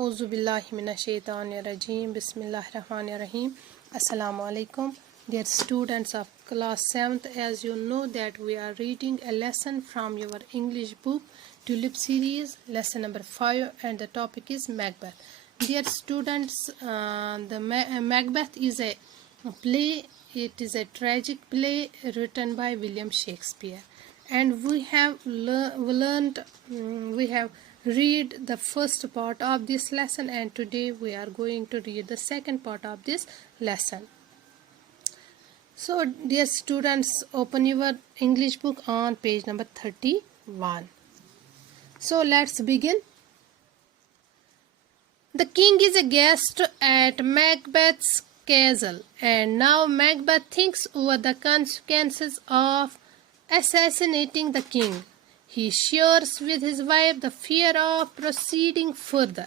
A'udhu billahi minash shaitanir rajim. Bismillahirrahmanirrahim. Assalamu alaikum. Dear students of class 7th, as you know that we are reading a lesson from your English book Tulip series, lesson number 5, and the topic is Macbeth. Dear students, the Macbeth is a play. It is a tragic play written by William Shakespeare, and we have read the first part of this lesson, and today we are going to read the second part of this lesson. So dear students, open your English book on page number 31. So let's begin. The king is a guest at Macbeth's castle, and now Macbeth thinks over the consequences of assassinating the king. He shares with his wife the fear of proceeding further.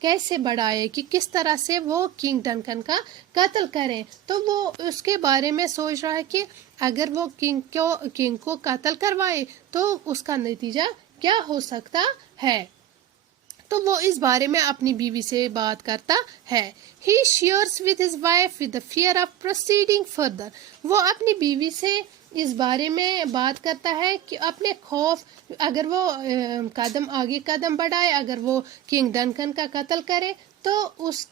کیسے بڑھائے کہ کس طرح سے وہ king Duncan کا قتل کریں. تو وہ اس کے بارے میں سوچ رہا ہے کہ اگر وہ کنگ کو قتل کروائے تو اس کا نتیجہ کیا ہو سکتا ہے. تو وہ اس بارے میں اپنی بیوی سے بات کرتا ہے. He shares with his wife with the fear of proceeding further. وہ اپنی بیوی سے اس بارے میں بات کرتا ہے کہ اپنے خوف اگر وہ قدم بڑھائے, اگر وہ کنگ ڈنکن کا قتل کرے تو اس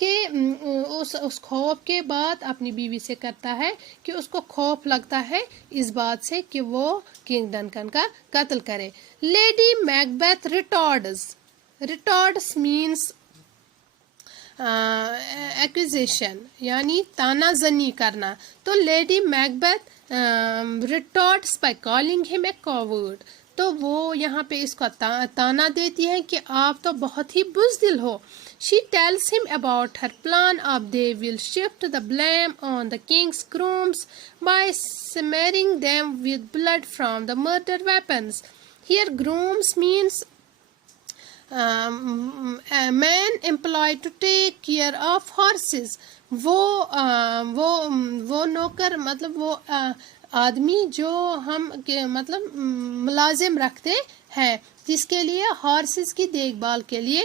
خوف کے بعد اپنی بیوی سے کرتا ہے کہ اس کو خوف لگتا ہے اس بات سے کہ وہ کنگ ڈنکن کا قتل کرے. لیڈی میکبیتھ ریٹارڈس means ایکوزیشن یعنی تانا زنی کرنا. تو لیڈی میکبیتھ ریٹارڈس بائی کالنگ ہم اے coward. تو وہ یہاں پہ اس کو تانا دیتی ہے کہ آپ تو بہت ہی بزدل ہو. She tells him about her plan of they will shift the blame on the king's grooms by smearing them with blood from the murder weapons. Here grooms means man employed to take care of horses. وہ نوکر مطلب وہ آدمی جو ہم مطلب ملازم رکھتے ہیں جس کے لیے ہارسز کی دیکھ بھال کے لیے.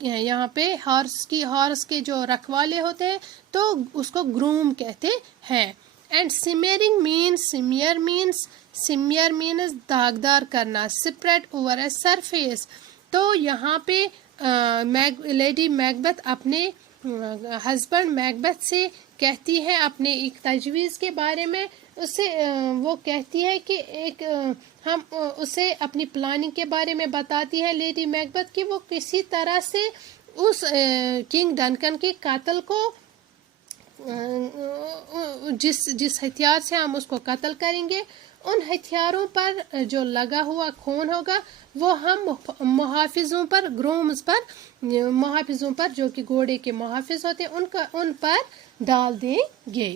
یہاں پہ ہارس کے جو رکھوالے ہوتے ہیں تو اس کو گروم کہتے ہیں. اینڈ سمیئر مینس داغدار کرنا, اسپریڈ اوور اے سرفیس. تو یہاں پہ لیڈی میکبیتھ اپنے ہسبینڈ میکبیتھ سے کہتی ہے اپنے ایک تجویز کے بارے میں. اسے وہ کہتی ہے کہ ہم اسے اپنی پلاننگ کے بارے میں بتاتی ہے لیڈی میکبیتھ کہ وہ کسی طرح سے اس کنگ ڈنکن کے قاتل کو جس ہتھیار سے ہم اس کو قتل کریں گے ان ہتھیاروں پر جو لگا ہوا خون ہوگا وہ ہم محافظوں پر محافظوں پر جو کہ گھوڑے کے محافظ ہوتے ہیں ان پر ڈال دیں گے.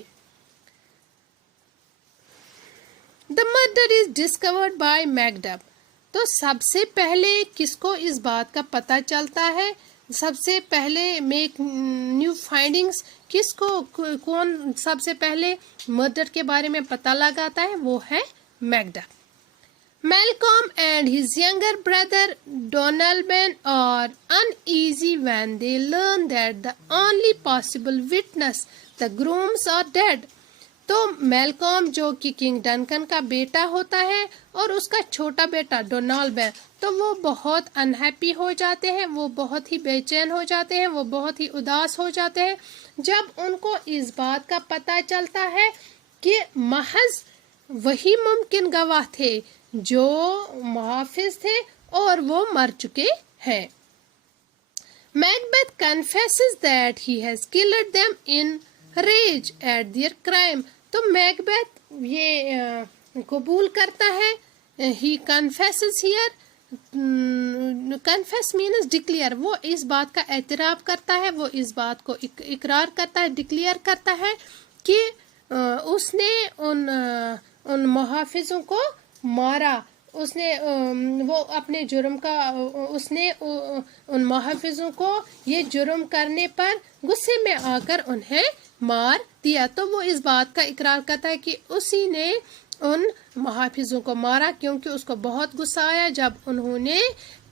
The murder is discovered by Macduff. تو سب سے پہلے کس کو اس بات کا پتہ چلتا ہے, سب سے پہلے میک نیو فائنڈنگز کس کو, کون سب سے پہلے مرڈر کے بارے میں پتہ لگاتا ہے, وہ ہے میکڈف. Malcolm and his younger brother Donalbain are uneasy when they learn that the only possible witness, the grooms, are dead. تو میلکوم جو کہ کنگ ڈنکن کا بیٹا ہوتا ہے اور اس کا چھوٹا بیٹا ڈونالبین, تو وہ بہت انہیپی ہو جاتے ہیں, وہ بہت ہی بے چین ہو جاتے ہیں, وہ بہت ہی اداس ہو جاتے ہیں جب ان کو اس بات کا پتہ چلتا ہے کہ محض وہی ممکن گواہ تھے جو محافظ تھے اور وہ مر چکے ہیں. Macbeth confesses that he has killed them in rage at their crime. تو میکبیتھ یہ قبول کرتا ہے, he confesses here, confess means declare, وہ اس بات کا اعتراف کرتا ہے, وہ اس بات کو اقرار کرتا ہے, ڈکلیئر کرتا ہے کہ اس نے ان محافظوں کو مارا, اس نے وہ اپنے جرم کا اس نے ان محافظوں کو یہ جرم کرنے پر غصے میں آ کر انہیں مار دیا. تو وہ اس بات کا اقرار کرتا ہے کہ اسی نے ان محافظوں کو مارا کیونکہ اس کو بہت غصہ آیا جب انہوں نے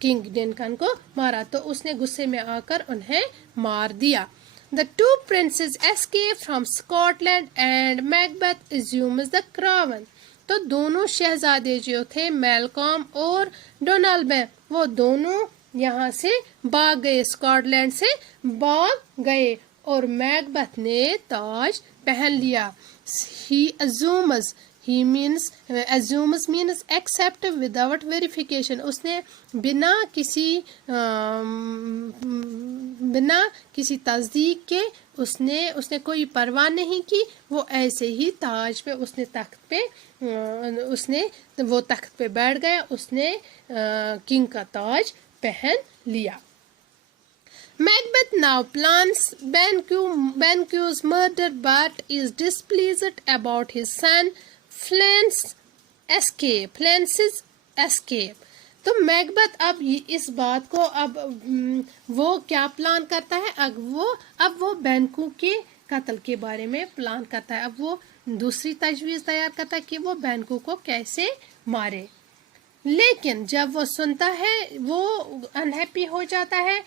کنگ ڈنکن کو مارا, تو اس نے غصے میں آ کر انہیں مار دیا. The two princes escape from Scotland and Macbeth assumes the crown. تو دونوں شہزادے جو تھے میلکوم اور ڈونالبین, وہ دونوں یہاں سے بھاگ گئے, اسکاٹ لینڈ سے بھاگ گئے اور میکبیتھ نے تاج پہن لیا. He means accept without verification. اس نے بنا کسی تصدیق کے اس نے کوئی پرواہ نہیں کی, وہ ایسے ہی تاج پہ وہ تخت پہ بیٹھ گیا, اس نے کنگ کا تاج پہن لیا. Macbeth now plans Banquo's murder but is displeased about his son Flance's escape. تو میکبت اب اس بات کو اب وہ کیا پلان کرتا ہے، اب وہ بینکو کے قتل کے بارے میں پلان کرتا ہے. اب وہ دوسری تجویز تیار کرتا ہے کہ وہ بینکو کو کیسے مارے. لیکن جب وہ سنتا ہے وہ انہیپی ہو جاتا ہے،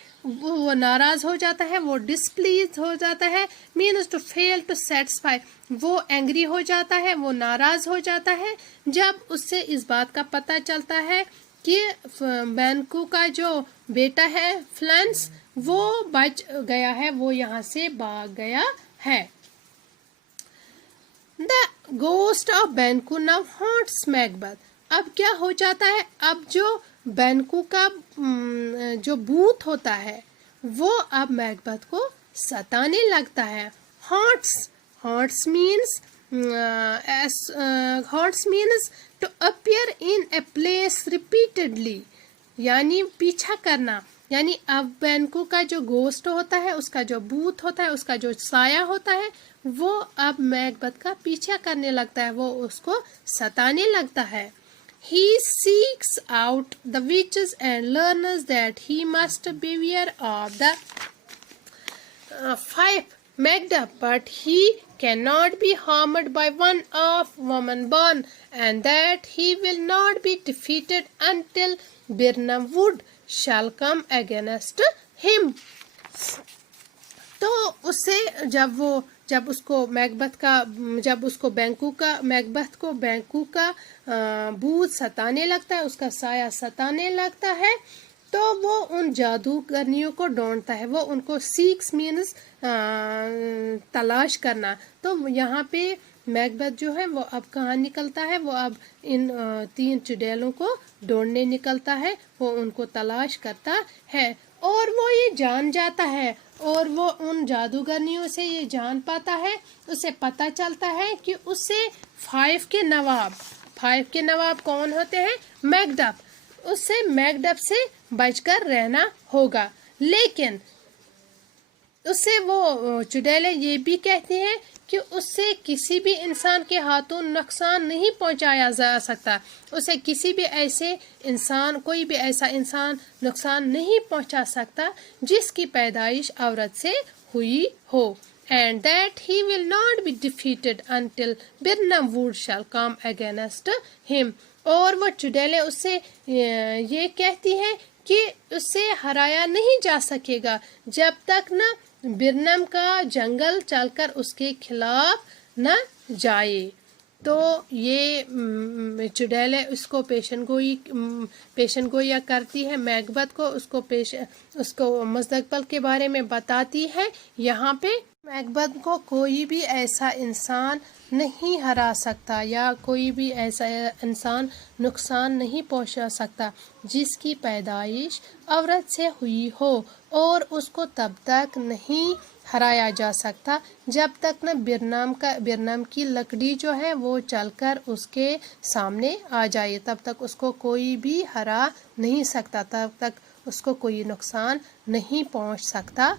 وہ ناراض ہو جاتا ہے، وہ ڈسپلیز ہو جاتا ہے، means to fail to satisfy, وہ اینگری ہو جاتا ہے، وہ ناراض ہو جاتا ہے جب اس سے اس بات کا پتہ چلتا ہے کہ بینکو کا جو بیٹا ہے فلنس وہ بچ گیا ہے، وہ یہاں سے بھاگ گیا ہے. The ghost of Banquo now haunts میکبت. اب کیا ہو جاتا ہے، اب جو بینکو کا جو بھوت ہوتا ہے وہ اب میکبت کو ستانے لگتا ہے. Haunts means to appear in a place repeatedly، یعنی پیچھا کرنا. یعنی اب بینکو کا جو گوسٹ ہوتا ہے، اس کا جو بھوت ہوتا ہے، اس کا جو سایہ ہوتا ہے، وہ اب میکبت کا پیچھا کرنے لگتا ہے، وہ اس کو ستانے لگتا ہے. He seeks out the witches and learns that he must beware of the five Macduff, but he cannot be harmed by one of woman born, and that he will not be defeated until Birnam Wood shall come against him. تو اس سے جب اس کو Banquo کا بھوت ستانے لگتا ہے، اس کا سایہ ستانے لگتا ہے، تو وہ ان جادوگرنیوں کو ڈھونڈتا ہے. وہ ان کو سیکس مینز تلاش کرنا. تو یہاں پہ میکبت جو ہے وہ اب کہاں نکلتا ہے، وہ اب ان 3 چڑیلوں کو ڈھونڈنے نکلتا ہے، وہ ان کو تلاش کرتا ہے، اور وہ یہ جان جاتا ہے، اور وہ ان جادوگرنیوں سے یہ جان پاتا ہے، اسے پتہ چلتا ہے کہ اسے 5 کے نواب کون ہوتے ہیں؟ میکڈف. اس سے میکڈف سے بچ کر رہنا ہوگا. لیکن اس سے وہ چڑیلے یہ بھی کہتے ہیں کہ اس سے کسی بھی انسان کے ہاتھوں نقصان نہیں پہنچایا جا سکتا، اسے کوئی بھی ایسا انسان نقصان نہیں پہنچا سکتا جس کی پیدائش عورت سے ہوئی ہو. And that he will not be defeated until Birnam Wood shall come against him. اور وہ چڑیلے اس سے یہ کہتی ہیں کہ اس سے ہرایا نہیں جا سکے گا جب تک نہ برنم کا جنگل چل کر اس کے خلاف نہ جائے. تو یہ چڑیلے اس کو پیشن گوئی کرتی ہے میکبت کو، اس کو مستقبل کے بارے میں بتاتی ہے. یہاں پہ میکبت کو کوئی بھی ایسا انسان نہیں ہرا سکتا، یا کوئی بھی ایسا انسان نقصان نہیں پہنچا سکتا جس کی پیدائش عورت سے ہوئی ہو، اور اس کو تب تک نہیں ہرایا جا سکتا جب تک نہ برنم کی لکڑی جو ہے وہ چل کر اس کے سامنے آ جائے. تب تک اس کو کوئی بھی ہرا نہیں سکتا، تب تک اس کو کوئی نقصان نہیں پہنچ سکتا.